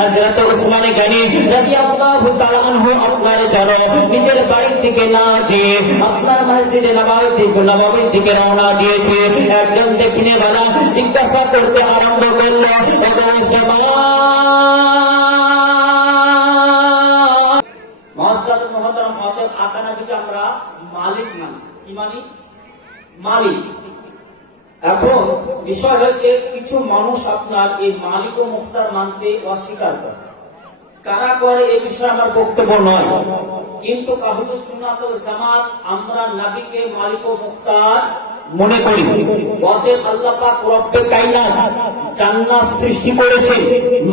হযরত ওসমান গনি রাদিয়াল্লাহু তাআলা আনহু আপনার যারা নিজের বাড়ির দিকে না যেয়ে আপনার মসজিদে নববীর দিকে রওনা দিয়েছে। একজন দেখিনে বালা জিজ্ঞাসা করতে আরম্ভ করল, আকা নবীকে আমরা মালিক মানি। কি মানি? মালিক। এখন বিষয় হচ্ছে কিছু মানুষ আপনার এই মালিক ও মুখতার মানতে অস্বীকার করে। কারা করে এই বিষয়ে আমার বক্তব্য নয়, কিন্তু আহলুস সুন্নাত ওয়াল জামাত আমরা নবীকে মালিক ও মুখতার মনে করি। অতএব আল্লাহ পাক রব্বে কায়নাত জান্নাত সৃষ্টি করেছে,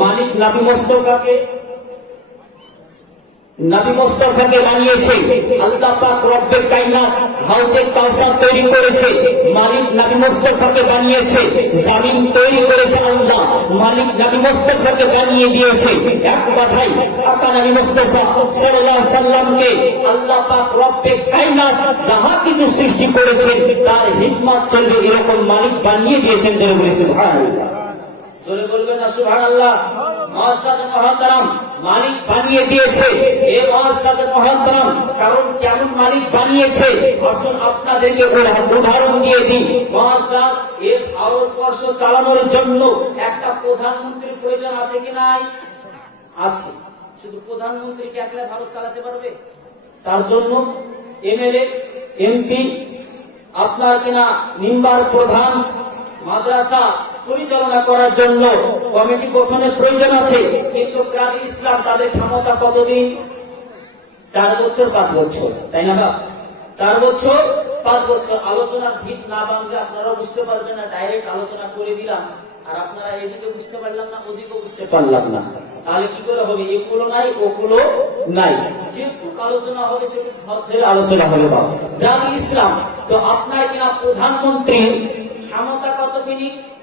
মালিক নবী মুস্তাফাকে বানিয়েছে। আল্লাহ পাক রব্বে কায়নাত হাউজে কাউসার তৈরি করেছে, মালিক নবী মুস্তাফাকে বানিয়েছে। জমিন তৈরি করেছে আল্লাহ, মালিক নবী মুস্তাফাকে বানিয়ে দিয়েছে। এক কথাই আকা নবী মুস্তাফা সাল্লাল্লাহু আলাইহি সাল্লামকে আল্লাহ পাক রব্বে কায়নাত যাহা কিছু সৃষ্টি করেছেন তার হিকমত চলবে এরকম মালিক বানিয়ে দিয়েছেন। সুবহানাল্লাহ, জোরে বলবেন না সুবহানাল্লাহ। মুআজ্জাজ মুহতারাম, মালিক বানিয়ে দিয়েছে। এই মুআজ্জাজ মুহতারাম কারণ কেমন মালিক বানিয়েছে আসুন আপনাদেরকে উদাহরণ দিয়ে দিই। মুআজ্জাজ এই ভারতবর্ষ চালানোর জন্য একটা প্রধানমন্ত্রীর প্রয়োজন আছে কি নাই? আছে। শুধু প্রধানমন্ত্রী কি একলা ভারত চালাতে পারবে? তার জন্য এমএলএ, এমপি, আপনার কিনা মেম্বার, প্রধান, মাদ্রাসা পরিচালনা করার জন্য কমিটি গঠনের প্রয়োজন আছে। কিন্তু কাজী ইসলাম তাদের ক্ষমতা কতদিন? 4 বছর 5 বছর, তাই না বাপ? 4 বছর 5 বছর। আলোচনার ভিত না বাঁধলে আপনারা বুঝতে পারবেন না। ডাইরেক্ট আলোচনা করে দিলাম আর আপনারা এদিকে বুঝতে পারলাম না, ওদিকে বুঝতে পারলাম না, তাহলে কি করে হবে? এগুলো নাই ওগুলো নাই, যেটুকু আলোচনা হবে সেটুকু ধৈর্যের আলোচনা হবে বাপ। কাজী ইসলাম তো আপনার কিনা প্রধানমন্ত্রী ক্ষমতা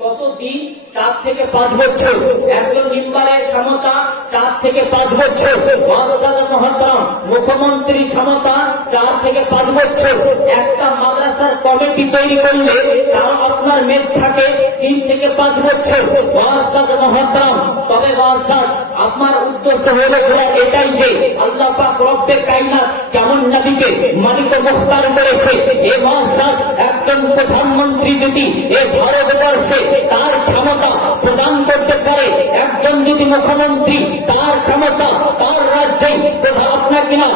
কতদিন? 4 থেকে 5 বছর। একজন মেম্বারের ক্ষমতা 4 থেকে 5 বছর। মুআজ্জাজ মুহতারাম মুখ্যমন্ত্রীর ক্ষমতা 4 থেকে 5 বছর। একটা মাদ্রাসার কমিটি তৈরি করলে তার আপনার মেয়াদ থাকে 3 থেকে 5 বছর। মুআজ্জাজ মুহতারাম, তবে মুআজ্জাজ আপনার উদ্দেশ্য হলো এটাই যে আল্লাহ পাক রব্বে কায়নাত কেমন নবীকে মালিক ও মুখতার করেছে। এই মুআজ্জাজ একজন প্রধানমন্ত্রী যদি এই ভারতবর্ষে তার ক্ষমতা প্রদান করতে পারে, একজন যদি মুখ্যমন্ত্রী তার ক্ষমতা তার রাজ্যে আপনার কিনা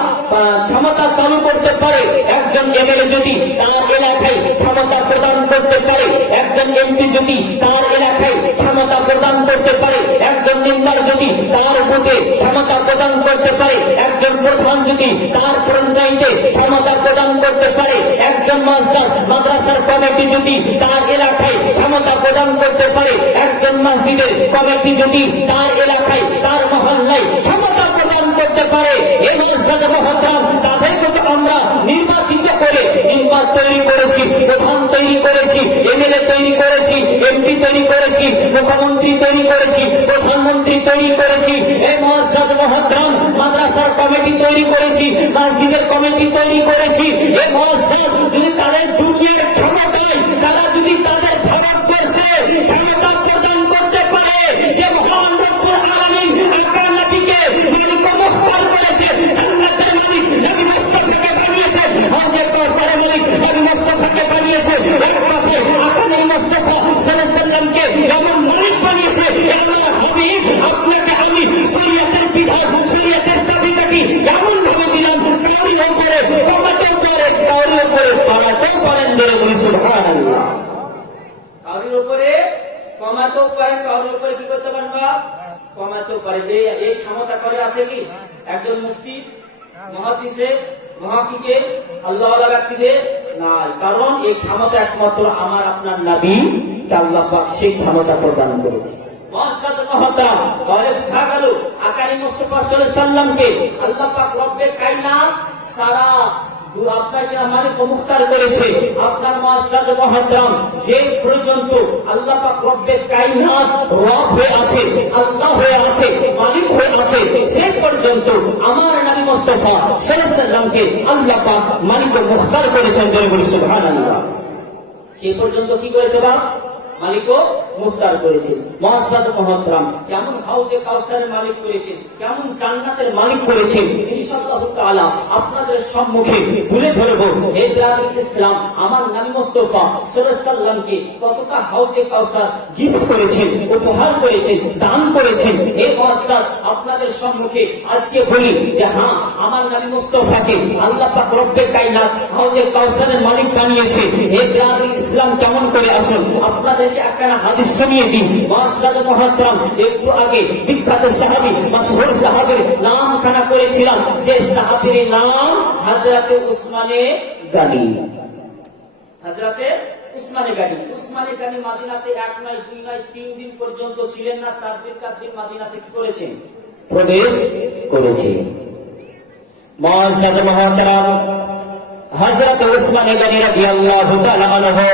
ক্ষমতা চালু করতে পারে, একজন এমএলএ যদি তার এলাকায় ক্ষমতা প্রদান করতে পারে, একজন এমপি যদি তার এলাকায় ক্ষমতা প্রদান করতে পারে, একজন মেম্বার যদি তার বুথে ক্ষমতা প্রদান করতে পারে, একজন প্রধান যদি তার পঞ্চায়েতে ক্ষমতা প্রদান করতে পারে, একজন মাদ্রাসার কমিটি যদি তার এলাকায় ক্ষমতা প্রদান করতে পারে, একজন মসজিদের কমিটি যদি তার এলাকায় তার মহল্লায় ক্ষমতা প্রদান করতে পারে, এই মুআজ্জাজ মুহতারাম তাদেরকে তো আমরা নির্বাচিত করে মেম্বার তৈরি করেছি, প্রধান তৈরি করেছি, এমএলএ তৈরি করেছি, এমপি তৈরি করেছি, মুখ্যমন্ত্রী তৈরি করেছি, প্রধানমন্ত্রী তৈরি করেছি। এই মুআজ্জাজ মুহতারাম মাদ্রাসার কমিটি তৈরি করেছি, মসজিদের কমিটি তৈরি করেছি। এই মুআজ্জাজ যদি তাদের দুনিয়ার ক্ষমতায় তারা যদি তাদের ভারতবর্ষে ক্ষমতা প্রদান করতে পারে, যে মহান রব্বুল আলামিন আকা নবীকে মালিক ও মুখতার করেছে, জান্নাতের মালিক নবী মুস্তাফাকে বানিয়েছে, হাউজে কাউসারের মালিক নবী মুস্তাফাকে বানিয়েছে। এক কথায় আকা নবী মুস্তাফা সাল্লাল্লাহু আলাইহি সাল্লামকে এমন মালিক বানিয়েছে, আল্লাহর হাবিব আপনাকে আমি শরীয়তের বিধান, শরীয়তের চাবিকাঠি এমন ভাবে দিলাম, কাউরির উপরে কমাতেও পারে, কাউরির উপরে বাড়াতেও পারেন। জোরে বলি সুবহানাল্লাহ। কাউরির উপরে কমাতেও পারেন, কাউরির উপরে কি করতে পারেন? বা কমাতেও পারেন। এই ক্ষমতা করে আছে কি একজন মুফতি, মুহাদ্দিসে, মুহাক্কিকে, আল্লাহওয়ালা ব্যক্তিদের নাই। কারণ এই ক্ষমতা একমাত্র আমার আপনার নবী আল্লাহ পাক সেই ক্ষমতা প্রদান করেছে। মুআজ্জাজ মুহতারাম, তাহলে বুঝা গেল আকা নবী মুস্তাফা সাল্লাল্লাহু আলাইহি সাল্লামকে আল্লাহ পাক রব্বে কায়নাত সারা আপনার কিনা মালিক ও মুখতার করেছে। আপনার মুআজ্জাজ মুহতারাম যে পর্যন্ত আল্লাহ পাক রব্বে কায়নাত রব হয়ে আছে, আল্লাহ হয়ে আছে, মালিক হয়ে আছে, সেই পর্যন্ত আমার নবী মুস্তাফা সাল্লাল্লাহু আলাইহি সাল্লামকে আল্লাহ পাক মালিক ও মুখতার করেছেন। জোরে বলি সুবহানাল্লাহ। সেই পর্যন্ত কি করেছে বাপ? মালিকও মুখতার করেছেন। মুআজ্জাজ মুহতারাম, কেমন হাউজে কাউসারের মালিক করেছেন, কেমন জান্নাতের মালিক করেছেন, ইনশাআল্লাহ তাআলা আপনাদের সম্মুখে তুলে ধরব। হে প্রিয় ইসলাম, আমার নবী মুস্তাফা সাল্লাল্লাহু আলাইহি ওয়াসাল্লামকে কতটা হাউজে কাউসার গিফট করেছেন, উপহার করেছেন, দান করেছেন। হে মুআজ্জাজ, আপনাদের সম্মুখে আজকে বলি যে হ্যাঁ, আমার নবী মুস্তাফাকে আল্লাহ পাক রব্বে কায়নাত হাউজে কাউসারের মালিক বানিয়েছে। হে প্রিয় ইসলাম, কেমন করে আসুন আপনাদেরকে একটা হাদিস শুনিয়ে দিই। মুআজ্জাজ মুহতারাম, একটু আগে বিখ্যাত সাহাবী, মাশহুর সাহাবীর নাম খানা করেছিলাম, যে সাহাবীর নাম হযরতে উসমানে গানি। হযরতে উসমানে গানি। উসমানে গানি মদিনাতে 1 নয় 2 নয় 3 দিন পর্যন্ত ছিলেন না, 4 দিন 4 দিন মদিনাতে কি করেছেন? প্রবেশ করেছে। মুআজ্জাজ মুহতারাম, হযরত উসমানে গানি রাদিয়াল্লাহু তাআলা আনহু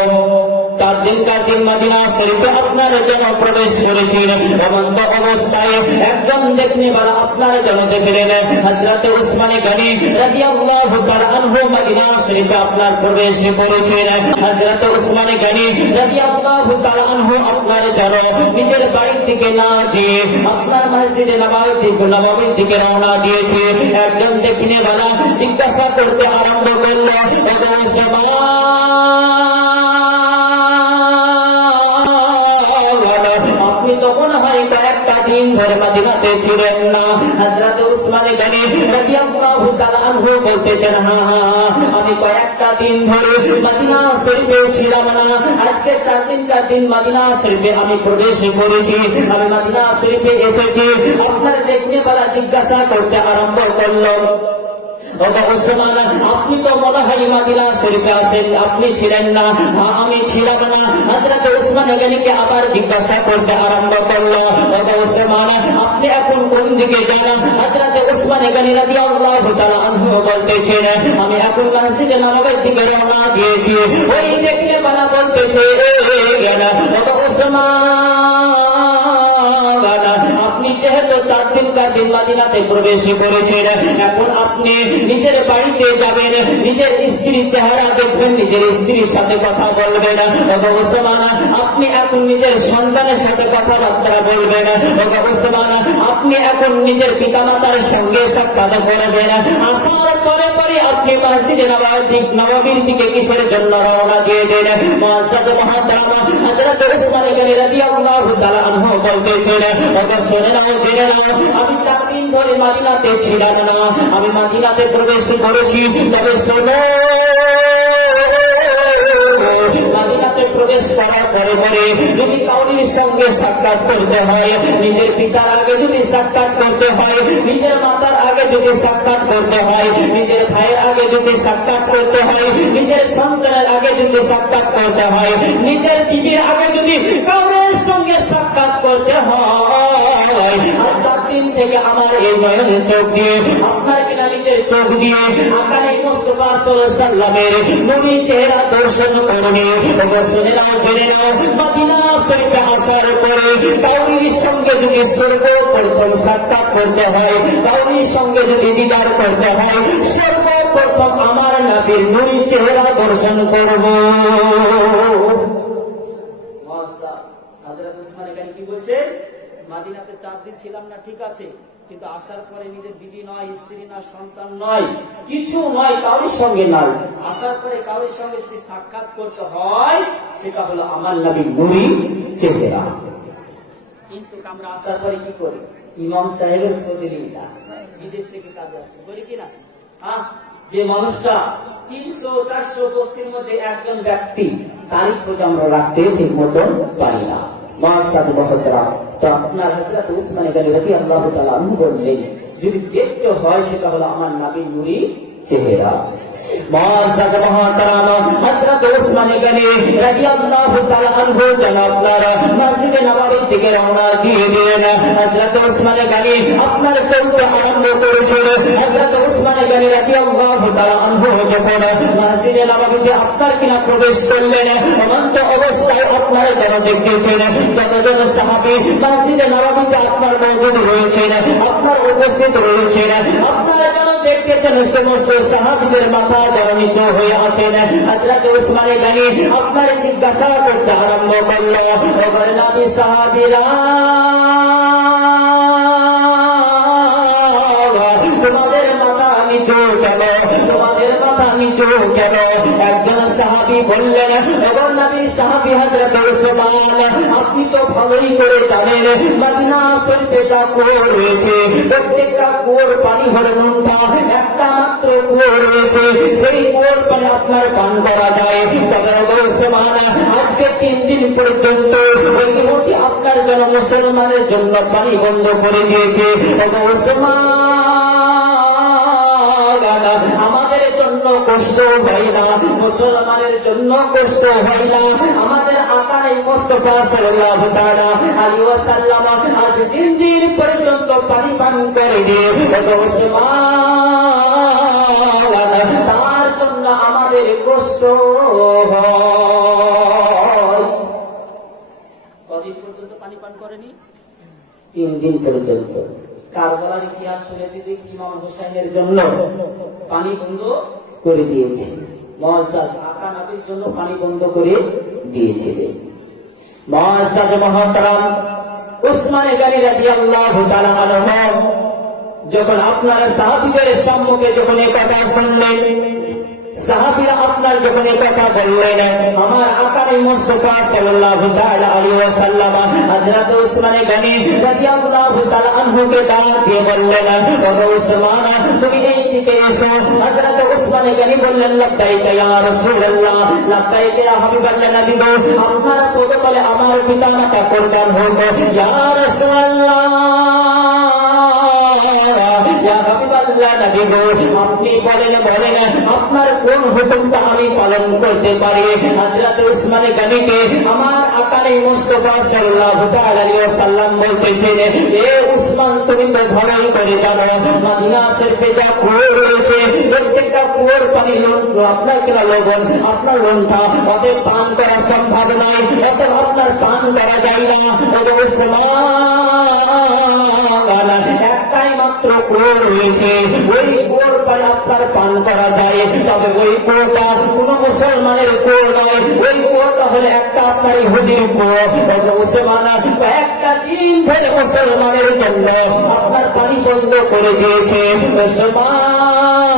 4 দিন 4 দিন মদিনা শরীফে আপনার জন্য প্রবেশ করেছেন। এমন অবস্থায় একজন দেখনেওয়ালা আপনার জন্য দেখলেন হযরত উসমানে গানি রাদিয়াল্লাহু তাআলা আনহু মদিনা শরীফে আপনার প্রবেশ করেছেন। হযরত উসমানে গানি রাদিয়াল্লাহু তাআলা আনহু আপনার জন্য নিজের বাড়ির দিকে না যেয়ে আপনার মসজিদে নববীর দিকে রওনা দিয়েছে। একজন দেখনেওয়ালা জিজ্ঞাসা করতে আরম্ভ করল, আপনি তো মনে হয় কয়েকটা দিন ধরে মদিনাতে ছিলেন না। হযরত উসমানে গানি রাদিয়াল্লাহু তাআলা আনহু বলতেছেন, হ্যাঁ, আমি কয়েকটা দিন ধরে মদিনা শরীফে ছিলাম না। আজকে 4 দিন 4 দিন মদিনা শরীফে আমি প্রবেশ করেছি, আমি মদিনা শরীফে এসেছি। আপনার দেখনেওয়ালা জিজ্ঞাসা করতে আরম্ভ করল, উসমান, আপনি তো মনে হয় মদিনা শরীফে আছেন, আপনি ছিলেন না। আমি ছিলাম না। হযরত উসমান গানিকে আবার জিজ্ঞাসা করতে আরম্ভ করলো, উসমান, আপনি এখন কোন দিকে যান? হযরত উসমান গানি রাদিয়াল্লাহু তাআলা আনহু বলতেছেন, আমি এখন মসজিদে নববীর দিকে রওনা দিয়েছি। ওই দেখলে বানা বলতেছে, আপনি যেহেতু 4 দিন 4 দিন মদিনাতে প্রবেশ করেছেন, এখন আপনি নিজের বাড়িতে যাবেন, নিজের স্ত্রীর চেহারা দেখবেন, নিজের স্ত্রীর সাথে কথা বলবেন। উসমান, আপনি এখন নিজের সন্তানের সাথে কথাবার্তা বলবেন। উসমান, আপনি এখন নিজের পিতামাতার সঙ্গে সাক্ষাৎ করবেন। আসার পরে পরে আপনি মসজিদে নববীর দিকে কিসের জন্য রওনা দিয়ে দেন? মুআজ্জাজ মুহতারাম, হযরত উসমান গানি রাদিয়াল্লাহু তাআলা আনহু বলতেছেন, শুনে নাও, জেনে নাও, আমি 4 দিন ধরে মদিনাতে ছিলাম না, আমি মদিনাতে প্রবেশ করেছি। তবে শোনো, মদিনাতে প্রবেশ করার পরে পরে যদি কাউরির সঙ্গে সাক্ষাৎ করতে হয়, নিজের পিতার আগে যদি সাক্ষাৎ করতে হয়, নিজের মাতার আগে যদি সাক্ষাৎ করতে হয়, নিজের ভাইয়ের আগে যদি সাক্ষাৎ করতে হয়, নিজের সন্তানের আগে যদি সাক্ষাৎ করতে হয়, নিজের বিবির আগে যদি কাউরির সঙ্গে সাক্ষাৎ করতে হয়, আর 4 দিন থেকে আমার এই নয়নের চোখ দিয়ে, আপনার কিনা নিজের চোখ দিয়ে আকারে মুস্তাফা সাল্লাল্লাহু আলাইহি ওয়াসাল্লামের নূরি চেহারা দর্শন করবে। শুনে নাও, জেনে নাও, মদিনা শরীফে আসার পরে কাউরির সঙ্গে যদি সর্বপ্রথম সাক্ষাৎ করতে হয়, কাউরির সঙ্গে যদি দিদার করতে হয়, সর্বপ্রথম আমার নবীর নূরি চেহারা দর্শন করব। হযরত উসমান গানি কি বলছে? মদিনাতে 4 দিন ছিলাম না, ঠিক আছে, কিন্তু আসার পরে নিজের বিবি নয়, স্ত্রী না, সন্তান নয়, কিছু নয়, কাউরির সঙ্গে নয়, আসার পরে কাউরির সঙ্গে যদি সাক্ষাৎ করতে হয়, সেটা হলো আমার নবীর নূরি চেহারা। কিন্তু আমরা আসার পরে কি করি? ইমাম সাহেবের খোঁজে নিই না, বিদেশ থেকে কাজে আসছে, বলি কিনা? যে মানুষটা 300-400 বস্তির মধ্যে একজন ব্যক্তি, তারই খোঁজ আমরা রাখতে ঠিক মতন পারি না। মুআজ্জাজ মুহতারাম, তো আপনার হযরত উসমান গানি রাদিয়াল্লাহু তাআলা আনহু বললেন, যদি দেখতে হয় সেটা হলো আমার নবীর নূরি চেহারা। মুআজ্জাজ মুহতারাম, হযরত উসমান গানি রাদিয়াল্লাহু তাআলা আনহু আপনার মসজিদে নববীর দিকে রওনা দিয়ে দিলেন। হযরত উসমান গানি আপনার চলতে আরম্ভ করেছিল। হযরত উসমান গানি রাদিয়াল্লাহু তাআলা আনহু যখন মসজিদে নববীতে আপনার কিনা প্রবেশ করলেন, অনন্ত অবস্থায় আপনার যেন দেখতেছেন যতজন সাহাবী মসজিদে নববীতে আপনার মওজুদ রয়েছেন, আপনার উপস্থিত রয়েছেন, আপনারা যেন দেখতেছেন দেখেছেন সমস্ত সাহাবীদের মাথা যারা নিচু হয়ে আছেন, হযরত ওসমান গনি আপনার জিজ্ঞাসা করতে আরম্ভ করলো, ওগো নবী সাহাবীরা তোমাদের মাথা নিচু কেন, তোমাদের মাথা নিচু কেন? একজন সাহাবী বললেন, ওগো নবী সাহাবী হযরত ওসমান, আপনি তো ভালোই করে জানেন মদিনা শরীফে যা কুয়ো রয়েছে, প্রত্যেকটা কুয়োর পানি হলো নুনটা, একটা মাত্র কুয়ো রয়েছে, সেই কুয়োর পানি আপনার পান করা যায়। তবে ওগো ওসমান, আজকে 3 দিন পর্যন্ত ওই কুয়োটি আপনার জন্য মুসলমানের জন্য পানি বন্ধ করে দিয়েছে। ওগো ওসমান, আমাদের জন্য কষ্ট হয় না, মুসলমানের জন্য কষ্ট হয় না। আমাদের আকারে মুস্তাফা সাল্লাল্লাহু তাআলা আলাইহি ওয়াসাল্লাম আজ 3 দিন পর্যন্ত পানি পান করে দিয়ে ওসমান, তার জন্য আমাদের কষ্ট হয়। কদিন পর্যন্ত পানি পান করেনি? 3 দিন পর্যন্ত। কারবালার ইতিহাস শুনেছি যে ইমাম হোসেনের জন্য পানি বন্ধ করে দিয়েছে, মুআজ্জাজ আকা নবীর জন্য পানি বন্ধ করে দিয়েছিলেন। মুআজ্জাজ মুহতারাম উসমান গনি রাদিয়াল্লাহু তাআলা আনহু যখন আপনার সাহাবীদের সম্মুখে যখন এই কথা শুনলেন, সাহাবীরা আপনার যখন এই কথা বললেন, আমার আকারে মুস্তাফা সাল্লাল্লাহু তাআলা আলাইহি ওয়াসাল্লাম হযরত উসমান গনি রাদিয়াল্লাহু তাআলা আনহুকে ডাক দিয়ে বললেন, ওগো উসমান, তুমি এই দিকে এসো। হযরত উসমান গনি বললেন, লাব্বাইকা ইয়া রাসূলুল্লাহ, লাব্বাইকা ইয়া হাবিবাল্লাহ, নবী গো, আপনার পদতলে আমার পিতামাতা কুরবান হোক। ইয়া রাসূলুল্লাহ, ইয়া হাবিবাল্লাহ, নবী গো, আপনি বলেন আপনার কোন হুকুমটা আমি পালন করতে পারি? হযরত উসমান গনিকে আমার আকারে মুস্তাফা সাল্লাল্লাহু তাআলা আলাইহি ওয়াসাল্লাম বলতেছেন, এ উসমান, তুমি তো ভালোই করে জানো মদিনা শরীফে যা কুয়ো রয়েছে, প্রত্যেকটা কুয়োর পানি আপনার কেনা লবণ, আপনার লঙ্কা, অতএব পান করা সম্ভব নয়, অতএব আপনার পান করা যায় না। ওগো উসমান, একটাই মাত্র কুয়ো রয়েছে, ওই কুয়োর পানি আপনার পান করা যায়, তবে ওই কুয়োটা কোন মুসলমানের কুয়ো নয়, ওই কুয়োটা হলো একটা আপনার ইহুদির কুয়ো। ওগো উসমান, একটা দিন ধরে মুসলমানের জন্য আপনার পানি বন্ধ করে দিয়েছে। উসমান,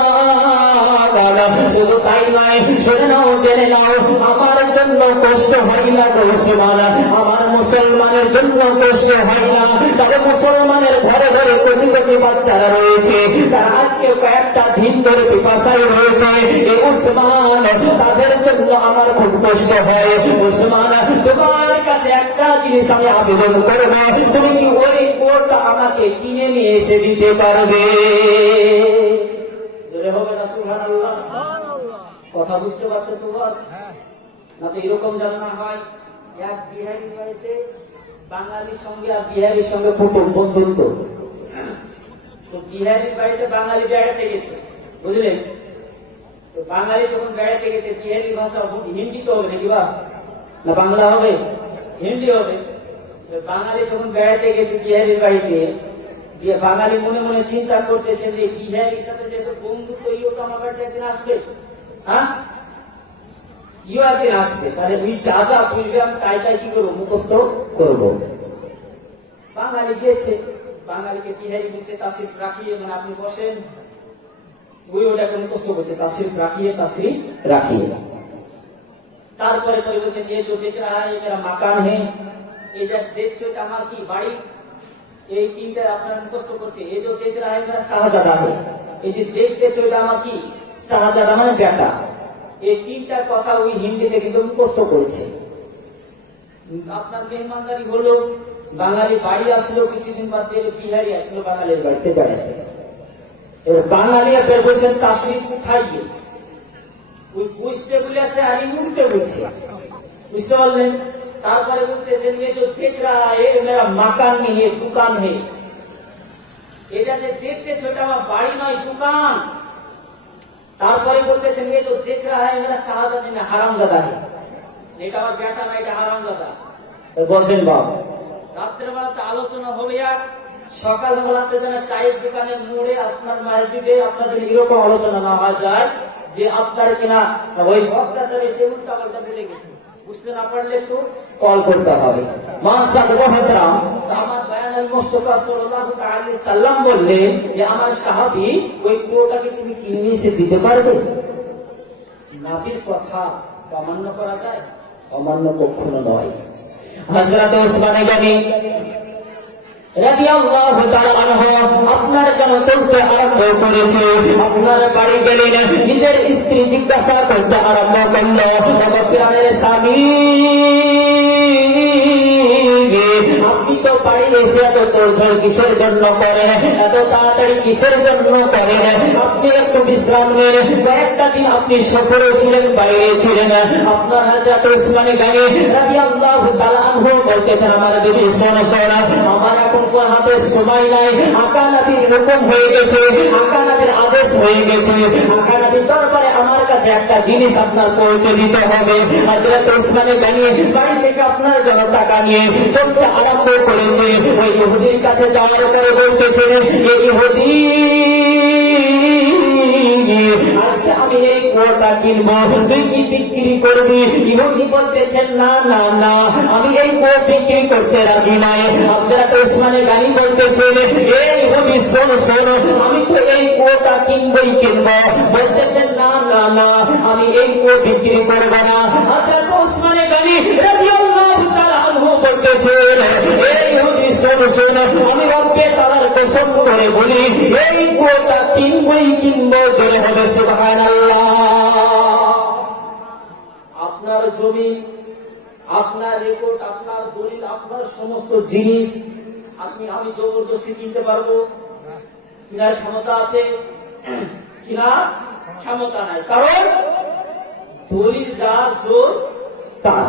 শুধু তাই নয়, শুনে নাও, জেনে নাও, আমার জন্য কষ্ট হয় না গো উসমান, আমার মুসলমানের জন্য কষ্ট হয় না। তবে মুসলমানের ঘরে ঘরে কচি কচি বাচ্চারা রয়েছে, তারা আজকে কয়েকটা দিন ধরে পিপাসায় রয়েছে। এই উসমান, তাদের জন্য আমার খুব কষ্ট হয়। উসমান, তোমার কাছে একটা জিনিস আমি আবেদন করব, তুমি কি ওই কুয়োটা আমাকে কিনে নিয়ে এসে দিতে পারবে? হবে না? সুবহানাল্লাহ। কথা বুঝতে পারছো তো? না তো এরকম যেন না হয় এক বিহারি বাড়িতে বাঙালির সঙ্গে আর বিহারির সঙ্গে কুটুম বন্ধুত্ব, তো বিহারির বাড়িতে বাঙালি বেড়াতে গেছে, বুঝলেন? তো বাঙালি যখন বেড়াতে গেছে, বিহারির ভাষা হিন্দি তো হবে নাকি, বা না বাংলা হবে? হিন্দি হবে। বাঙালি যখন বেড়াতে গেছে বিহারির বাড়িতে, বাঙালি মনে মনে চিন্তা করতেছেন যে বিহারির সাথে যেহেতু বন্ধুত্ব, ইও তো আমার বাড়িতে একদিন আসবে, হ্যাঁ, ইও একদিন আসবে, তাহলে ওই যা যা বলবে আমি তাই তাই কি করবো, মুখস্থ করবো। বাঙালি গেছে, বাঙালিকে বিহারি বলছে তাশরিফ রাখিয়ে, মানে আপনি বসেন, ওই ওটাকে মুখস্থ করছে, তাশরিফ রাখিয়ে, তাশরিফ রাখিয়ে। তারপরে পরে বলছে, ये जो देख रहा है ये मेरा मकान है, ये जो দেখছো এটা আমার কি বাড়ি। এই তিনটা আপনার মুখস্থ করছে, ये जो देख रहा है मेरा শাহজাদা है, এই যে দেখতেছো এটা আমার কি শাহজাদা, মানে বেটা। এই তিনটা কথা ওই হিন্দিতে কিন্তু মুখস্থ করছে। আপনার মেহমানদারি হলো, বাঙালি বাড়ি আসলো, কিছুদিন বাদ দিয়ে বিহারি আসলো বাঙালির বাড়িতে বেড়াতে। এবার বাঙালি এবার বলছেন তাশরিফ খাইয়ে, ওই বুঝতে বলেছে আর উল্টে বলছে, বুঝতে পারলেন? তারপরে বলতেছেন, ये जो देख रहा है मेरा मकान नहीं है, दुकान है। এটা যে দেখতেছো এটা আমার বাড়ি নয়, দোকান। তারপরে বলতেছেন, ये जो देख रहा है मेरा শাহজাদা না হারামজাদা है, এটা আমার বেটা না, এটা হারামজাদা। বলছেন বাবা, রাত্রেবেলাতে আলোচনা হবে, সকালবেলাতে যেন চায়ের দোকানে মোড়ে আপনার মসজিদে আপনাদের এরকম আলোচনা না হওয়া যায় যে আপনার কিনা ওই বক্তা সাহেব এসে উল্টা পাল্টা বলে গেছে, বুঝতে না পারলে একটু কল করতে হবে। আমার দয়ানল মুস্তাফা সাল্লাল্লাহু তাআলা সাল্লাম বললেন যে আমার সাহাবী ওই কুয়োটাকে তুমি কিনে এসে দিতে পারবে? নবীর কথা অমান্য করা যায়? অমান্য কখনো নয়। হযরত ওসমান গনি রাদিয়াল্লাহু তাআলা আনহু আপনার জন্য চলতে আরম্ভ করেছে। আপনার বাড়ি গেলেন, নিজের স্ত্রী জিজ্ঞাসা করতে আরম্ভ করলো, প্রাণের স্বামী আপনি তো বাড়ি এসে এত তোড়জোড় কিসের জন্য করেন, এত তাড়াতাড়ি কিসের জন্য করেন? আপনি একটু বিশ্রাম নেন। কয়েকটা দিন আপনি সফরে ছিলেন, বাইরে ছিলেন। আপনার হযরত ওসমান গনি রাদিয়াল্লাহু তাআলা আনহু বলতেছেন, আমার বিবি শোনো শোনো, আমার এখন কোন হাতে সময় নাই, আকা নবীর হুকুম হয়ে গেছে, আকা নবীর আদেশ হয়ে গেছে, আকা নবীর দরবারে আমার কাছে একটা জিনিস আপনার পৌঁছে দিতে হবে। হযরত ওসমান গনি বাড়ি থেকে আপনার জন্য টাকা নিয়ে চলতে আরম্ভ করেছে। ওই ইহুদির কাছে যাওয়ার পরে বলতেছে, এই ইহুদি আজকে আমি এই কুয়োটা কিনবো, তুই কি বিক্রি করবি? ইহুদি বলতেছেন, না না না, আমি এই কুয়ো বিক্রি করতে রাজি নাই। হযরত ওসমান গনি বলতেছেন, এই ইহুদি শোন শোন, আমি তো এই কুয়োটা কিনবই কিনবো। বলতেছেন, না না না, আমি এই কুয়ো বিক্রি করব না। হযরত ওসমান গনি রাদিয়াল্লাহু তাআলা আনহু বলতেছেন, এই ইহুদি শোন শোন, আমি রব্বে তাআলার কসম করে বলি, এই কুয়োটা কিনবই কিনবো। জোরে হবে সুবহানাল্লাহ। আপনার জমি, আপনার রেকর্ড, আপনার দলিল, আপনার সমস্ত জিনিস আমি জবরদস্তি কিনতে পারবো? কিনার ক্ষমতা আছে? কিনার ক্ষমতা নাই, কারণ দলিল যার জোর তার।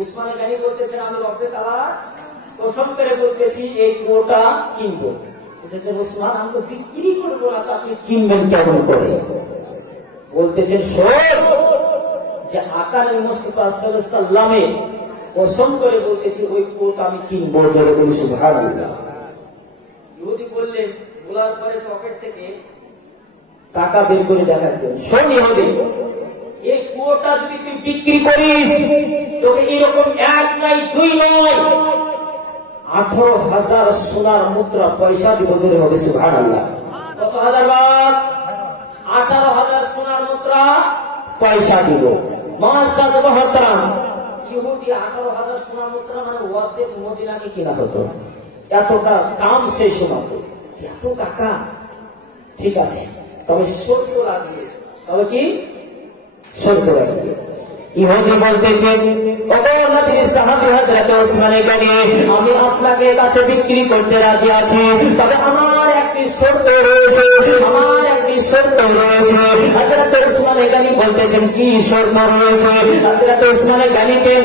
ওসমান গনি বলতেছেন, আমি রব্বে তাআলা কসম করে বলতেছি এই কুয়োটা কিনবো। ওসমান, আমি তো বিক্রি করবো না, আপনি কিনবেন কেমন করে? বলতেছেন, শোন, যে আকা নবী মুস্তাফা সাল্লাল্লাহু আলাইহি সাল্লামে কসম করে বলতেছি ওই কুয়োটা আমি কিনবো। জোরে বলি সুবহানাল্লাহ। ইহুদি বললেন, বলার পরে পকেট থেকে টাকা বের করে দেখাচ্ছেন, শোন ইহুদি, এই কুয়োটা যদি তুই বিক্রি করিস, তোকে এরকম এক নাই দুই নয় 18,000 সোনার মুদ্রা পয়সা দিব। জোরে হবে সুবহানাল্লাহ। কত হাজার বাদ? 18,000 সোনার মুদ্রা পয়সা দিব। মাসাজ মহতরাম, ইহুদি 18,000 সোনার মুদ্রা মানে অর্ধেক মদিনাকে কিনা হতো। এতটা দাম সেই সময়। এত টাকা, ঠিক আছে, তবে শর্ত লাগিয়ে, তবে কি শর্ত লাগিয়ে ইহুদি বলতেছেন, নবীর সাহাবী হযরত ওসমান গনি, আমি আপনাকে কাছে বিক্রি করতে রাজি আছি, তবে আমার একটি শর্ত রয়েছে, আমার একটি শর্ত রয়েছে। হযরত ওসমান গনি বলতেছেন, কি শর্ত রয়েছে? হযরত ওসমান গনিকে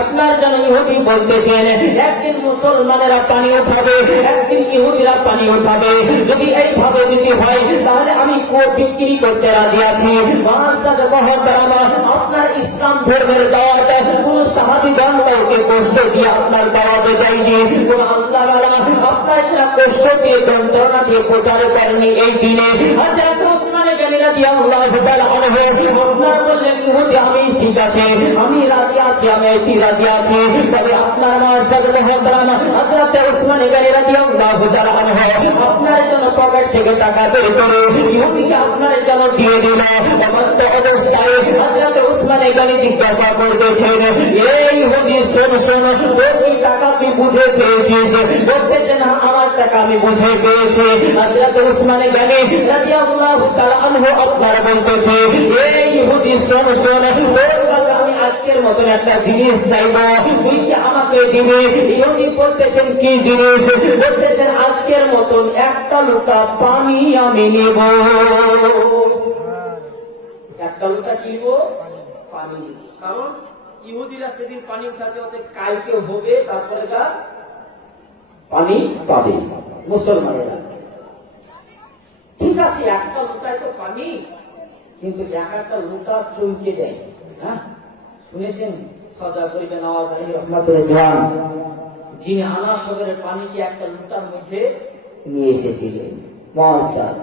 আপনার জন্য ইহুদি বলতেছেন, একদিন মুসলমানেরা পানি উঠাবে, একদিন ইহুদিরা পানি উঠাবে। যদি এইভাবে যদি হয়, তাহলে আমি কুয়ো বিক্রি করতে রাজি আছি। আপনার ইসলাম ধর্মের দাওয়াত কোন সাহাবীগণ কাউকে কষ্ট দিয়ে আপনার দাওয়াতে দেয়নি, কোন আল্লাহওয়ালা আপনার কষ্ট দিয়ে যন্ত্রণা দিয়ে প্রচার করেনি। এই দিনে হযরত ওসমান গনি রাদিয়াল্লাহু তাআলা আনহু আপনার বললেন, ইহুদি আমি ঠিক আছে, আমি রাজি আছি, আমি রাজি আছি, তবে আপনার হযরত ওসমান গনি রাদিয়াল্লাহু তাআলা আনহু আপনার জন্য পকেট থেকে টাকা বের করে ইহুদিকে আপনার জন্য দিয়ে দিল। অবস্থ অবস্থায় হযরত ওসমান গনি জিজ্ঞাসা করতেছেন, এই ইহুদি শোন শোন, তোর কি টাকা তুই বুঝে পেয়েছিস? বলতেছেন, আমার টাকা আমি বুঝে পেয়েছি। হযরত ওসমান গনি রাদিয়াল্লাহু তাআলা আনহু আপনার বলতেছে, এই ইহুদি শোন শোন, তোর কাছে আমি আজকের মতন একটা জিনিস চাইব, তুই কি আমাকে দিবি? ইহুদি বলতেছেন, কি জিনিস? বলতেছেন, আজকের মতন একটা লোটা পানি আমি নেব। একটা লোটা কি নেব? পানি নেব। কারণ ইহুদিরা সেদিন পানি উঠাচ্ছে, ওদের কালকে হবে, তারপরে তার পানি পাবে মুসলমানেরা। ঠিক আছে, একটা লোটায় তো পানি, কিন্তু একটা লোটা চমকে দেয়। হ্যাঁ, শুনেছেন খাজা গরিবে নওয়াজ আলী রহমাতুল্লাহ যিনি আনা সাগরের পানিকে একটা লোটার মধ্যে নিয়ে এসেছিলেন। মুআজ্জাজ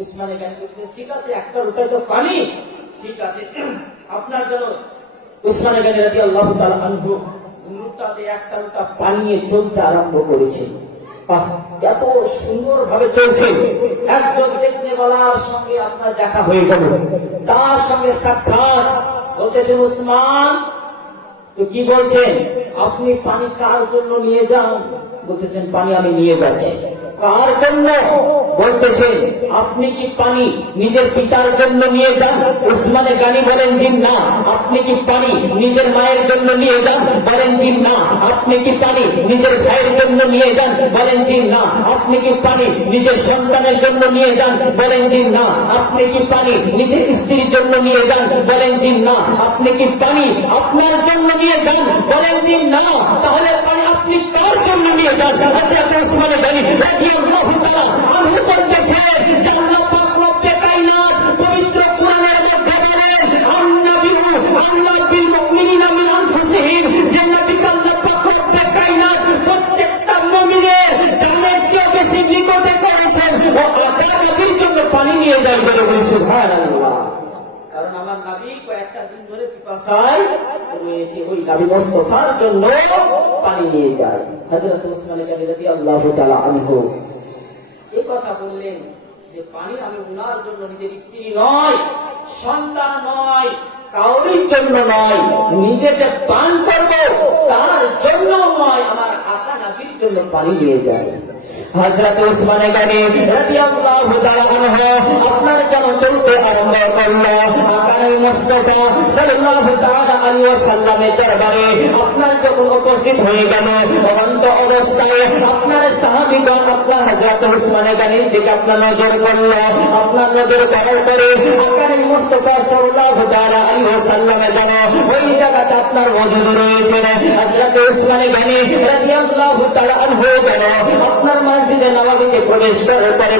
উসমানে গানি বলতেন, ঠিক আছে একটা লোটায় তো পানি, ঠিক আছে আপনার জন্য। উসমানে গানি রাদিয়াল্লাহু তাআলা আনহু লোটাতে একটা লোটা পানি নিয়ে চলতে আরম্ভ করেছেন। এত সুন্দর ভাবে চলছে, একজন দেখনেওয়ালার সঙ্গে আপনার দেখা হয়ে গেল, তার সঙ্গে সাক্ষাৎ। বলতেছেন, উসমান তো কি বলছেন, আপনি পানি কার জন্য নিয়ে যান? বলতেছেন, পানি আমি নিয়ে যাচ্ছি। কার জন্য? বলতেছেন, আপনি কি পানি নিজের পিতার জন্য নিয়ে যান? উসমানে গানি বলেন, জি না। আপনি কি পানি নিজের মায়ের জন্য নিয়ে যান? বলেন, জি না। আপনি কি পানি নিজের ভাইয়ের জন্য নিয়ে যান? বলেন, জি না। আপনি কি পানি নিজের সন্তানের জন্য নিয়ে যান? বলেন, জি না। আপনি কি পানি নিজের স্ত্রীর জন্য নিয়ে যান? বলেন, জি না। আপনি কি পানি আপনার জন্য নিয়ে যান? বলেন, জি না। তাহলে পানি আপনি কার জন্য নিয়ে যান? হযরত উসমানে গানি রাদিয়াল্লাহু তাআলা আনহু বলতেছেন যে আল্লাহ পাক রব্বে কায়নাত পবিত্র কোরআনের মধ্যে বলেন, আন-নাবিয়্যু আউলা বিল মুমিনিনা মিন আনফুসিহিম, যে নবীকে আল্লাহ পাক রব্বে কায়নাত প্রত্যেকটা মুমিনের জানের চেয়ে বেশি নিকটে করেছেন। ও আকা নবীর জন্য পানি নিয়ে যায়, বলে সুবহানাল্লাহ। কারণ আমার নবী কয়েকটা দিন ধরে পিপাসায় রয়েছে, ওই নবী মুস্তাফার জন্য পানি নিয়ে যায়। হযরত উসমানে গানি রাদিয়াল্লাহু তাআলা আনহু এই কথা বললেন যে পানি আমি উনার জন্য, নিজের স্ত্রী নয়, সন্তান নয়, কাউরির জন্য নয়, নিজে যে পান করবো তার জন্য নয়, আমার আকা নবীর জন্য পানি নিয়ে যায়। হযরত উসমানে গানি রাদিয়াল্লাহু তাআলা আনহু আপনার জন্য চলতে আরম্ভ করল। আকা নবী মুস্তাফা সাল্লাল্লাহু তাআলা আলাইহি ওয়াসাল্লামের দরবারে আপনার যখন উপস্থিত হয়ে গেল, অনন্ত অবস্থায় আপনার সাহাবীগণ আপনার হযরত উসমানে গানির দিকে আপনার নজর করল। আপনার নজর করার পরে আকা নবী মুস্তাফা সাল্লাল্লাহু তাআলা আলাইহি ওয়াসাল্লামে যেন ওই জায়গাটা আপনার মজুদ রয়েছে। হযরত উসমানে গানি রাদিয়াল্লাহু তাআলা আনহু যেন আপনার মসজিদে নববীতে প্রবেশ করার পরে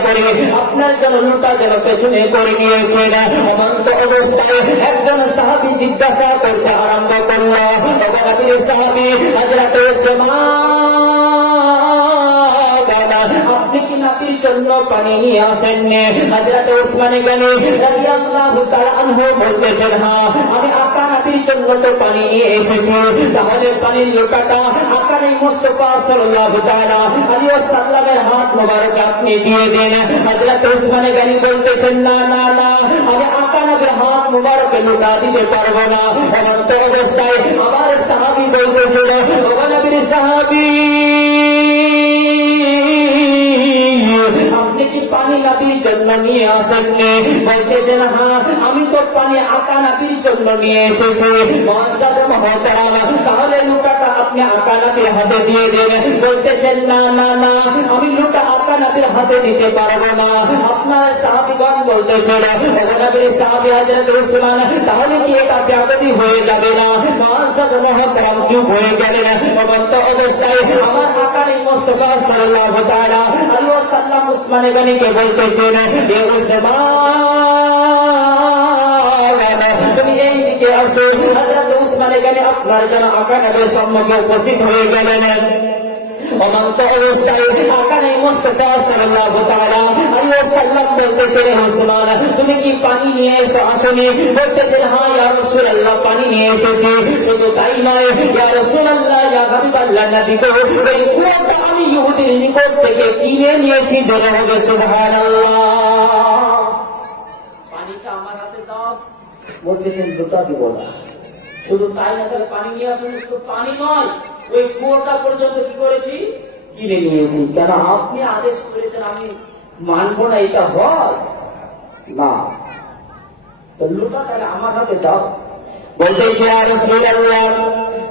আপনার যেন লোটা যেন পেছনে করে নিয়েছেন। অনন্ত অবস্থায় একজন সাহাবী জিজ্ঞাসা করতে আরম্ভ করল, নবীর সাহাবী হযরত উসমান, আপনি কি নবীর জন্য পানি নিয়ে আসেননি? হযরত উসমানে গানি রাদিয়াল্লাহু তাআলা আনহু বলতেছেন, হ্যাঁ আমি আকা নবীর জন্য তো পানি নিয়ে এসেছি। তাহলে পানির লোটাটা আকা নবী মুস্তাফা সাল্লাল্লাহু তাআলা আলাইহি ওয়াসাল্লামের হাত মোবারকে আপনি দিয়ে দেন। হযরত উসমানে গানি বলতেছেন, না না না, আমি আকা নবীর হাত মোবারকে লোটা দিতে পারবো না। অনন্ত অবস্থায় আমার সাহাবী বলতেছিল, ও নবীর সাহাবী, আপনি কি পানি নবীর জন্য নিয়ে আসেননি? বলতেছেন, হ্যাঁ আমি তো পানি আকা নবীর জন্য নিয়ে এসেছি। মুআজ্জাজ মুহতারাম, তাহলে লোটাটা আপনি আকা নবীর হাতে দিয়ে দেন। বলতেছেন, না না না, আমি লোটা আকা নবীর হাতে দিতে পারবো না। আপনার সাহাবীগণ বলতেছেন, ও নবীর সাহাবী হযরত উসমান, তাহলে কি এটা বেয়াদবি হয়ে যাবে না? মুআজ্জাজ মুহতারাম চুপ হয়ে গেলেন। অনন্ত অবস্থায় আমার আকা নবী মুস্তাফা সাল্লাল্লাহু তাআলা আলাইহি ওয়াসাল্লাম উসমানে গানিকে বলতেছেন, এ উসমান, তুমি এই দিকে আসো। হযরত উসমানে গানি আপনার জন্য আকা নবীর সম্মুখে উপস্থিত হয়ে গেলেন। অনন্ত অবস্থায় আকা নবী মুস্তাফা সাল্লাল্লাহু তাআলা আলাইহি ওয়াসাল্লাম বলতেছেন, উসমান তুমি কি পানি নিয়ে এসো আসনি? বলতেছেন, হ্যাঁ ইয়া রাসূলুল্লাহ, পানি নিয়ে এসেছি। শুধু তাই নয়, ইয়া রাসূলুল্লাহ, ইয়া হাবিবাল্লাহ, নবী গো, এই কুয়াটা আমি ইহুদির নিকট থেকে কিনে নিয়েছি। জোরে হবে সুবহানাল্লাহ। পানিটা আমার হাতে দাও। বলতেছেন, দুটো দিব না। শুধু তাই না, তাহলে পানি নিয়ে আসুন। শুধু পানি নয়, ওই কুয়োটা পর্যন্ত কি করেছি? কিনে নিয়েছি। কেন? আপনি আদেশ করেছেন, আমি মানবো না, এটা হয় না। তো লোটা তাহলে আমার হাতে দাও। বলতেছে, ইয়া রাসূলুল্লাহ,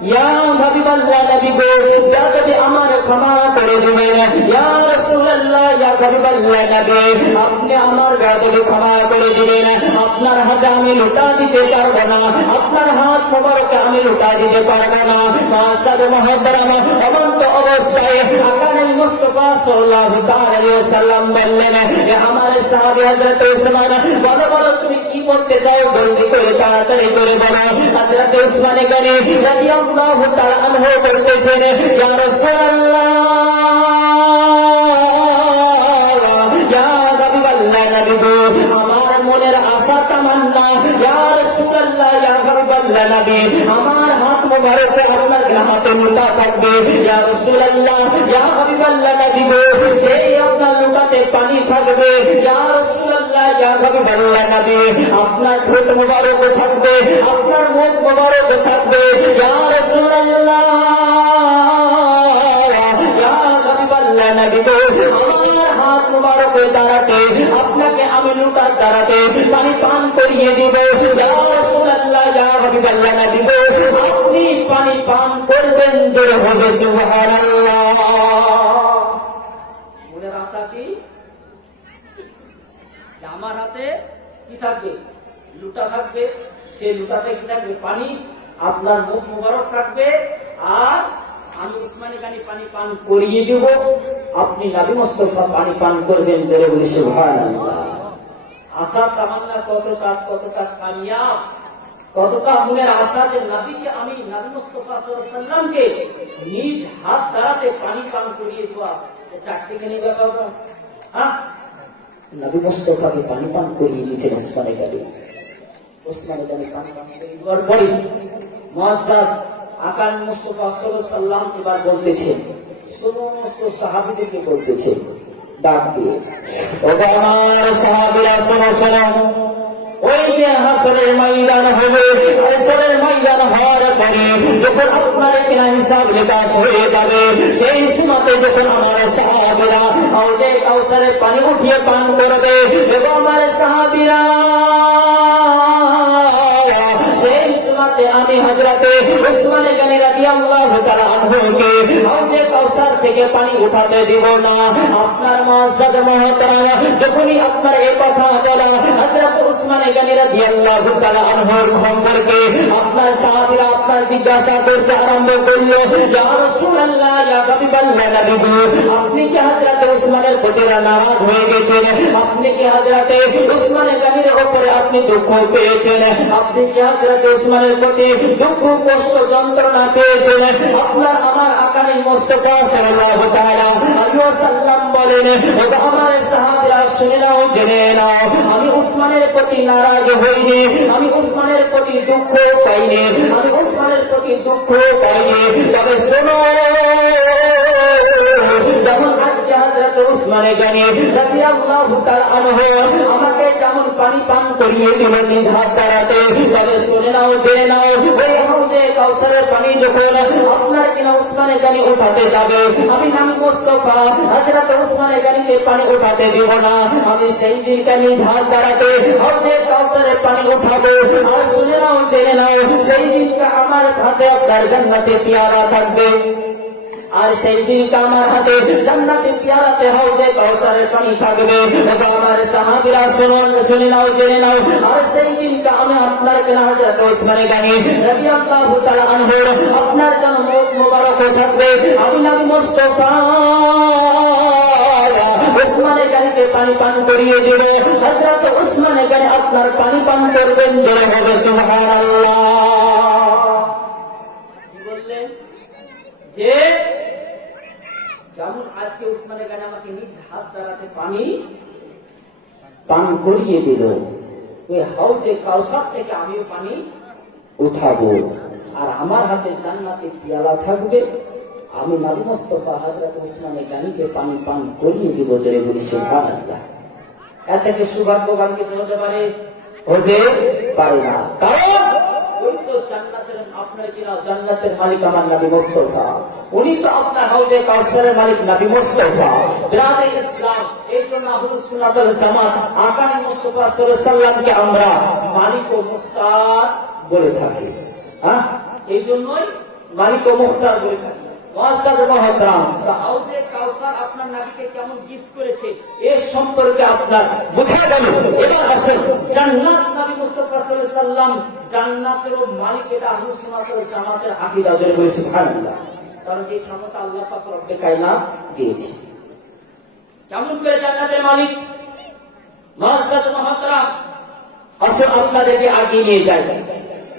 ইয়া হাবিবাল্লাহ, নবী গো, বেয়াদবি আমার ক্ষমা করে দিবেন। ইয়া রাসূলুল্লাহ, ইয়া হাবিবাল্লাহ নবী, আপনি আমার বেয়াদবি ক্ষমা করে দিবেন। আপনার হাতে আমি লোটা দিতে পারবো না, আপনার হাত মোবারকে আমি লোটা দিতে পারবো না। মাসাদ মুহতারাম, অনন্ত অবস্থায় আকানুল মুস্তাফা সাল্লাল্লাহু তাআলা আলাইহি ওয়াসাল্লাম বললেন, আমার সাহাবী হযরত উসমান, বলো বলো তুমি কি বলতে চাও, জলদি করে তাড়াতাড়ি করে বলো। হযরত উসমান গনি রাদিয়াল্লাহু তাআলা আনহু বলতেছেন, ইয়া রাসূলুল্লাহ, ইয়া হাবিবাল্লাহ নবী গো, আমার মনের আশা তামান্না, ইয়া রাসূলুল্লাহ, ইয়া হাবিবাল্লাহ নবী, আমার হাত মোবারকে আপনার হাতে মোটা থাকবে। ইয়া রাসূলুল্লাহ, ইয়া হাবিবাল্লাহ নবী গো, সেই আপনার লোটাতে পানি থাকবে। ইয়া রাসূলুল্লাহ, ইয়া হাবিবাল্লাহ নবী, আপনার ঠোঁট মোবারক থাকবে, আপনার মুখ মোবারক থাকবে। ইয়া রাসূলুল্লাহ, ইয়া হাবিবাল্লাহ নবী গো, আমার হাত মোবারকের দ্বারাতে আপনাকে আমি লোটার দ্বারাতে পানি পান করিয়ে দিব। ইয়া রাসূলুল্লাহ, ইয়া হাবিবাল্লাহ নবী গো, আপনি পানি পান করবেন, জোরে হবে সুবহানাল্লাহ। মনের আশা কি? যে আমার হাতে কি থাকবে? লুটা থাকবে, সেই লুটাতে কি থাকবে? পানি। আপনার মুখ মুবারক থাকবে, আর আমি উসমানী গানি পানি পান করিয়ে দিব, আপনি নবী মুস্তাফা পানি পান করবেন, জোরে বলি সুবহানাল্লাহ। আশা তামান্না কতটা কামিয়াব, কতটা মনের আশা যে নবীকে আমি নবী মুস্তাফা সাল্লাল্লাহু আলাইহি ওয়াসাল্লামকে নিজ হাত দ্বারাতে পানি পান করিয়ে দেওয়া, চারটি খানি ব্যাপার না। হ্যাঁ, নবী মুস্তাফাকে পানি পান করিয়ে দিয়েছেন উসমানী গানি। উসমানী গানি পানি পান করিয়ে দেওয়ার পরে মুআজ্জাজ আকান মুস্তাফা সাল্লাল্লাহু আলাইহি ওয়াসাল্লাম এবার বলতেছেন, সমস্ত সাহাবীদেরকে বলতেছেন ডাক দিয়ে, ওগো আমার সাহাবীরা শোনো শোনো, ওই যে হাসরের ময়দান হবে, হাসরের ময়দান হওয়ার পরে যখন আপনার কিনা হিসাব নিকাশ হয়ে যাবে, সেই সময়তে যখন আমার সাহাবীরা হাউজে কাউসারের পানি উঠিয়ে পান করবে, এবং আমার সাহাবীরা সেই সময়তে আমি হযরতে উসমান গনি রাদিয়াল্লাহু তাআলা আনহুকে হাউজে কাউসার থেকে পানি উঠাতে দিব না। আপনার মুআজ্জাজ মুহতারাম, যখনই আপনার এই কথা বলা, হযরত উসমান গনি রাদিয়াল্লাহু তাআলা আনহুর সম্পর্কে আপনার সাহাবীরা আপনার জিজ্ঞাসা করতে আরম্ভ করলো, ইয়া রাসূলুল্লাহ, ইয়া হাবিবাল্লাহ নবী গো, আপনি কি হযরত উসমানের প্রতি নারাজ হয়ে গেছেন? আপনি কি হযরত উসমান গনির উপরে আপনি দুঃখ পেয়েছেন? আপনি কি হযরত উসমানের প্রতি দুঃখ কষ্ট যন্ত্রণা পেয়েছেন? আপনার আমার আকানি মুস্তাফা সাল্লাল্লাহু তাআলা আলাইহি ওয়াসাল্লাম বলেন, ওগো আমার সাহাবীরা শুনে নাও, জেনে নাও, আমি উসমানের প্রতি নারাজ হইনি, আমি উসমানের প্রতি দুঃখ পাইনি, আমি উসমানের প্রতি দুঃখ পাইনি। তবে শোনো, যখন আজকে হযরত উসমান গনি রাদিয়াল্লাহু তাআলা আনহু আমাকে যেমন পানি পান করিয়ে দিল নিজ হাত দ্বারাতে, তবে শুনে নাও, জেনে নাও, ওই হাউজে কাউসারের পানি যখন আপনার কিনা উসমান গনি উঠাতে যাবে, আমি নবী মুস্তাফা হযরত উসমান গনিকে পানি উঠাতে দিব না। আমি সেই দিনটা নিজ হাত দ্বারাতে হাউজে কাউসারের পানি উঠাবো। আর শুনে নাও, জেনে নাও, সেই দিনটা আমার হাতে আপনার জান্নাতে পেয়ারা থাকবে, আর সেই দিনটা আমার হাতে জান্নাতে পেয়ারাতে হাউজে কাউসারের পানি থাকবে। আমার সাহাবীরা শুনে নাও, জেনে নাও, আর সেই দিনটা আমি আপনার কেনা হযরত উসমান গনি রাদিয়াল্লাহু তাআলা আনহুর আপনার জন্য মুখ মোবারক থাকবে। আমি নবী মুস্তাফা উসমান গনিকে পানি পান করিয়ে দেব, হযরত উসমান গনি আপনার পানি পান করবেন, জোরে হবে সুবহানাল্লাহ। বললেন যে যেমন আজকে উসমান গনি আমাকে নিজ হাত দ্বারাতে পানি পান করিয়ে দিল, ওই হাউজে কাউসার থেকে আমিও পানি উঠাবো, আর আমার হাতে জান্নাতে পেয়ালা থাকবে, আমি নবী মুস্তাফা হযরত উসমান গনিকে পানি পান করিয়ে দিব, জোরে বলি সুবহানাল্লাহ। এর থেকে সৌভাগ্যবান কিছু হতে পারে? হতে পারে না, কারণ ওই তো জান্নাতের আপনার কিনা জান্নাতের মালিক আমার নবী মুস্তাফা, উনি তো আপনার হাউজে কাউসারের মালিক নবী মুস্তাফা। বিরাদে ইসলাম, এই জন্য আহলুস সুন্নাত ওয়াল জামাত আকানি মুস্তাফা সাল্লাল্লাহু আলাইহি ওয়াসাল্লামকে আমরা মালিক ও মুখতার বলে থাকি। হ্যাঁ, এই জন্যই মালিক ও মুখতার বলে থাকি। মুআজ্জাজ মুহতারাম, হাউজে কাউসার আপনার নবীকে কেমন গিফট করেছে এর সম্পর্কে আপনার বোঝা গেল। এবার আসেন জান্নাত, নবী মুস্তাফা সাল্লাল্লাহু আলাইহি সাল্লাম জান্নাতের মালিক, এটা আহলে সুন্নাত ওয়াল জামাতের আকীদা। জোরে বলি সুবহানাল্লাহ। কারণ এই ক্ষমতা আল্লাহ পাক রব্বে কায়নাত দিয়েছে। কেমন করে জান্নাতের মালিক? মুআজ্জাজ মুহতারাম, আসলে আপনাদেরকে আগিয়ে নিয়ে যায়।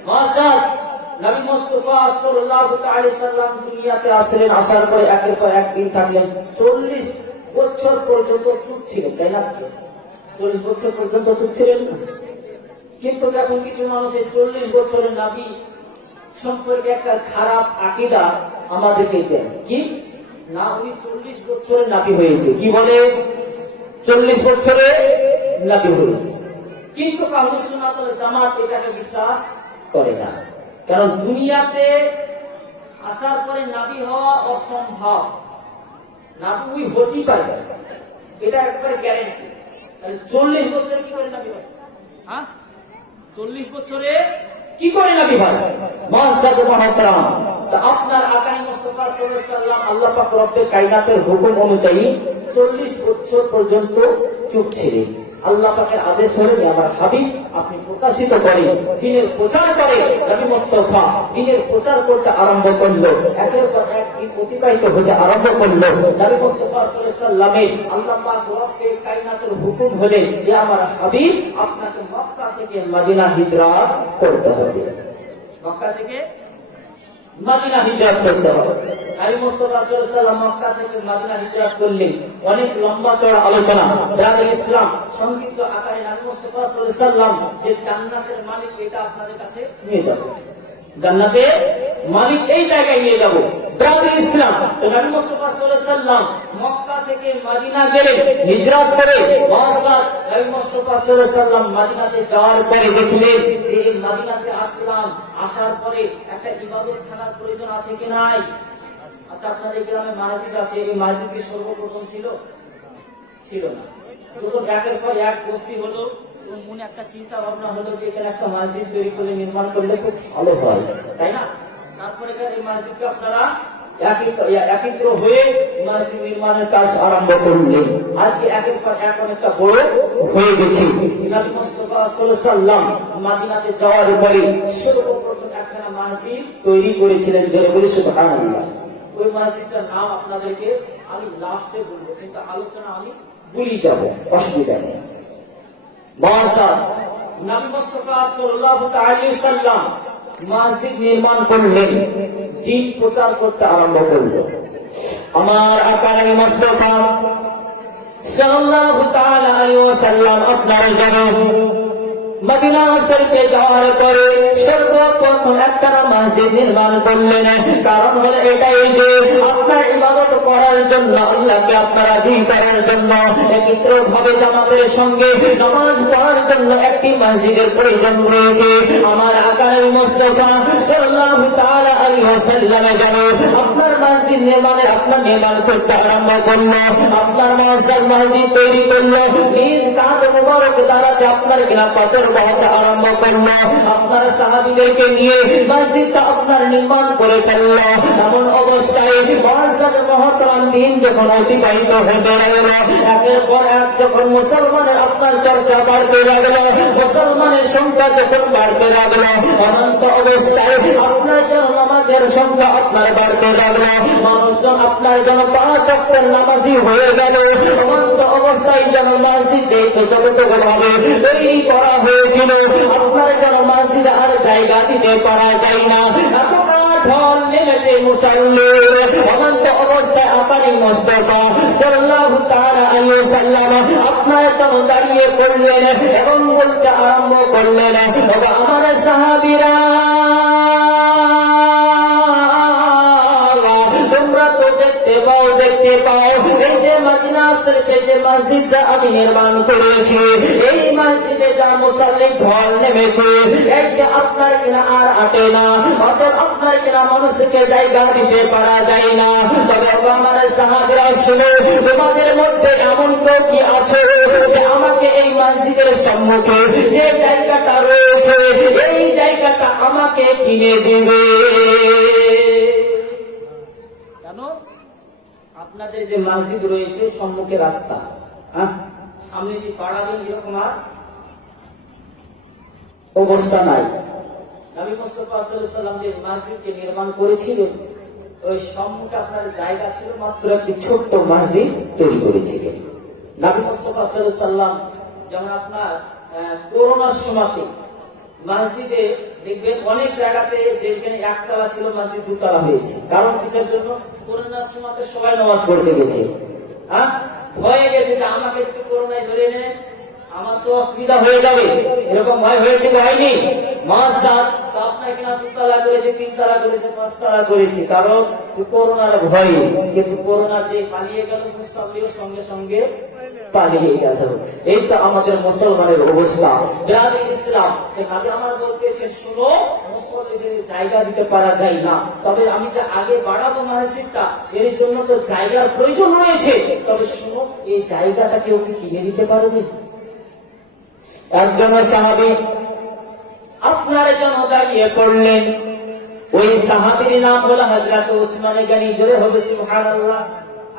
মুআজ্জাজ, নবী মুস্তাফা সাল্লাল্লাহু আলাইহি সাল্লাম দুনিয়াতে আসলেন, আসার পরে একের পর এক দিন থাকলেন। 40 বছর পর্যন্ত চুপ ছিলেন, তাই না? 40 বছর পর্যন্ত চুপ ছিলেন। কিন্তু এখন কিছু মানুষ এই 40 বছরের নবী সম্পর্কে একটা খারাপ আকীদা আমাদেরকে দেন। কি না, উনি 40 বছরের নবী হয়েছে। কি বলে? 40 বছরে নবী হয়েছে। কিন্তু আহলে সুন্নাত ওয়াল জামাত এটাকে বিশ্বাস করে না। কারণ দুনিয়াতে আসার পরে নবী হওয়া অসম্ভব। নবী ওই হতেই পারে, এটা একবারে গ্যারান্টি। 40 বছরে কি করে নবী হয়? হ্যাঁ, 40 বছরে কি করে নবী হয়? মুআজ্জাজ মুহতারাম, আপনার আকানি মুস্তাফা সাল্লাল্লাহু আলাইহি সাল্লাম আল্লাহ পাক রব্বে কায়নাতের হুকুম অনুযায়ী 40 বছর পর্যন্ত চুপ ছিলেন। আল্লাহ পাকের আদেশ হলো, আমার হাবিব আপনি প্রকাশিত করেন, দ্বীনের প্রচার করে। নবী মুস্তাফা দ্বীনের প্রচার করতে আরম্ভ করলো। একের পর এক দিন অতিবাহিত হতে আরম্ভ করলো। নবী মুস্তাফা সাল্লাল্লাহু আলাইহি সাল্লামের আল্লাহ পাক রব্বে কায়নাতের হুকুম হলে, আমার হাবিব আপনাকে মক্কা থেকে মদিনা হিজরত করতে হবে। মক্কা থেকে মদিনা হিজরত করতে হবে। নবী মুস্তাফা সাল্লাল্লাহু আলাইহি সাল্লাম মক্কা থেকে মদিনা হিজরত করলেন। অনেক লম্বা চড়া আলোচনা। ব্রাদার ইসলাম, সংক্ষিপ্ত আকারে নবী মুস্তাফা সাল্লাল্লাহু আলাইহি সাল্লাম যে জান্নাতের মালিক, এটা আপনাদের কাছে নিয়ে যাব। জান্নাতের মালিক এই জায়গায় নিয়ে যাব। ব্রাদার ইসলাম, তো নবী মুস্তাফা সাল্লাল্লাহু আলাইহি সাল্লাম মক্কা থেকে মদিনা গেলেন হিজরত করে। মুআজ্জাজ, নবী মুস্তাফা সাল্লাল্লাহু আলাইহি সাল্লাম মদিনাতে যাওয়ার পরে দেখলেন যে মদিনাতে আসলাম, আসার পরে একটা ইবাদতখানার প্রয়োজন আছে কি নাই? আচ্ছা, আপনাদের গ্রামে মসজিদ আছে, এই মসজিদ কি সর্বপ্রথম ছিল? ছিল না। শুধু একের পর এক বস্তি হলো, মনে একটা চিন্তা ভাবনা হলো যে এখানে একটা মসজিদ তৈরি করে নির্মাণ করলে খুব ভালো হয়, তাই না? তারপরে এই মসজিদকে আপনারা একত্র হয়ে মসজিদ নির্মাণের কাজ আরম্ভ করলেন। আজকে একের পর এক অনেকটা বড় হয়ে গেছে। নবী মুস্তাফা সাল্লাল্লাহু আলাইহি সাল্লাম মদিনাতে যাওয়ার পরে সর্বপ্রথম একখানা মসজিদ তৈরি করেছিলেন। জোরে বলি সুবহানাল্লাহ। ওই মসজিদটার নাম আপনাদেরকে আমি লাস্টে বলবো, কিন্তু আলোচনা আমি ভুলে যাব, অসুবিধা নেই। মুআজ্জাজ, নবী মুস্তাফা সাল্লাল্লাহু আলাইহি সাল্লাম মসজিদ নির্মাণ করলেন, দ্বীন প্রচার করতে আরম্ভ করল। আমার আকারে মুস্তাফা সাল্লাল্লাহু তাআলা আলাইহি ওয়াসাল্লাম আপনার জন্য মদিনা শরীফে যাওয়ার পরে সর্বপ্রথম একটা মসজিদ নির্মাণ করলেন। কারণ হলো এটাই যে আপনার ইবাদত করার জন্য, আল্লাহকে আপনার রাজি করার জন্য, একত্র ভাবে জামাতের সঙ্গে নামাজ পড়ার জন্য একটি মসজিদের প্রয়োজন রয়েছে। আমার আকারে মুস্তাফা সাল্লাল্লাহু তাআলা আলাইহি ওয়াসাল্লাম যেন আপনার মসজিদ নির্মাণে আপনার নির্মাণ করতে আরম্ভ করলো। আপনার মসজিদ তৈরি করলো, নিজ কাঁধ মুবারক দ্বারাতে আপনার কিনা পাথর বহাতে আরম্ভ করলো। আপনার সাহাবীদেরকে নিয়ে মসজিদটা আপনার নির্মাণ করে ফেললো। এমন অবস্থায় মুআজ্জাজ মুহতারাম দিন যখন অতিবাহিত হতে লাগলো, একের পর এক যখন মুসলমানের আপনার চর্চা বাড়তে লাগলো, মুসলমানের সংখ্যা যখন বাড়তে লাগলো, অনন্ত অবস্থায় আপনার যেন নামাজের সংখ্যা আপনার বাড়তে লাগলো। মানুষজন আপনার যেন 5 ওয়াক্তের নামাজি হয়ে গেল। অনন্ত অবস্থায় যেন মসজিদ যেহেতু যতটুকু ভাবে তৈরি করা হয়েছিল, আপনার যেন মসজিদ আর জায়গা দিতে পারা যায় না, এতটা ঢল নেমেছে মুসল্লির। অনন্ত অবস্থায় আকারে মুস্তাফা সাল্লাল্লাহু তাআলা আলাইহি ওয়াসাল্লাম আপনার যেন দাঁড়িয়ে পড়লেন এবং বলতে আরম্ভ করলেন, আমার সাহাবীরা তোমরা তো দেখতে পাও এই যে মদিনা শরীফে যে মসজিদটা আমি নির্মাণ করেছি, এই মসজিদে যা মুসল্লি ঢল নেমেছে, একটা আপনার কিনা আর আটে না, অতএব আপনার কিনা মানুষকে জায়গা দিতে পারা যায় না। তবে আমার সাহাবীরা শুনো, তোমাদের মধ্যে এমন কেউ কি আছে যে আমাকে এই মসজিদের সম্মুখে যে জায়গাটা রয়েছে, এই জায়গাটা আমাকে কিনে দিবে? কেন? আপনাদের যে মসজিদ রয়েছে সম্মুখে রাস্তা, সামনে যে পাড়াবেন এরকম আর অবস্থা নাই। নবী মুস্তাফা সাল্লাল্লাহু আলাইহি ওয়াসাল্লাম যে মসজিদকে নির্মাণ করেছিলেন ওই সম্মুখে আপনার জায়গা ছিল মাত্র একটি ছোট্ট মসজিদ তৈরি করেছিলেন। নবী মুস্তাফা সাল্লাল্লাহু আলাইহি ওয়াসাল্লাম যেমন আপনার করোনার সময়তে মসজিদে দেখবেন অনেক জায়গাতে যেখানে একতলা ছিল মসজিদ দুতলা হয়েছে। কারণ কিসের জন্য? করোনার সময়তে সবাই নামাজ পড়তে গেছে, ভয়ে গেছে যে আমাকে একটু করোনায় ধরে নেয়, আমার তো অসুবিধা হয়ে যাবে, এরকম ভয় হয়েছে হয়নি? মসজিদ তো আপনার কিনা দুতলা করেছে, তিনতলা করেছে, পাঁচতলা করেছে, কারণ করোনার ভয়ে। কিন্তু করোনা যে পালিয়ে গেল মুসল্লিও সঙ্গে সঙ্গে পালিয়ে গেল। এই তো আমাদের মুসলমানের অবস্থা। গ্রামে ইসলাম ভাবে আমার বলতেছে, শুনো, মুসল্লিদের জায়গা দিতে পারা যায় না, তবে আমি যে আগে বাড়াবো মসজিদটা, এর জন্য তো জায়গার প্রয়োজন রয়েছে। তবে শুনো, এই জায়গাটা কেউ কি কিনে দিতে পারবে? একজন সাহাবী আপনার জন্য দাঁড়িয়ে পড়লেন। ওই সাহাবীর নাম হলো হযরত উসমান গনি। জোরে হবে সুবহানাল্লাহ।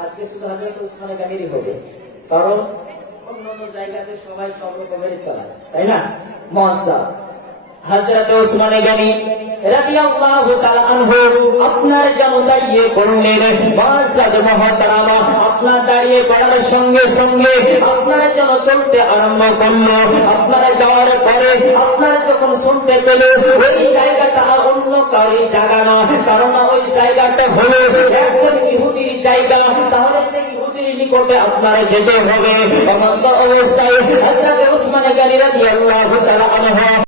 আজকে শুধু হযরত উসমান গনিরই হবে, কারণ অন্যান্য জায়গাতে সবাই সব রকমের চলে, তাই না? মুআজ্জা হযরত উসমান গনি রাদিয়াল্লাহু তাআলা আনহু আপনার জন্য দাঁড়িয়ে পড়লেন। মুআজ্জা মুহতারামা আপনার দাঁড়িয়ে পড়ার সঙ্গে সঙ্গে আপনার জন্য চলতে আরম্ভ করলো। আপনারা যাওয়ার পরে আপনারা যখন শুনতে পেলে ওই জায়গাটা অন্য কারো জায়গা না, কারণ ওই জায়গাটা হলো একজন ইহুদির জায়গা, তাহলে সেই ইহুদির নিকটে আপনারা যেতে হবে। এমন অবস্থায় হযরত উসমান গনি রাদিয়াল্লাহু তাআলা আনহু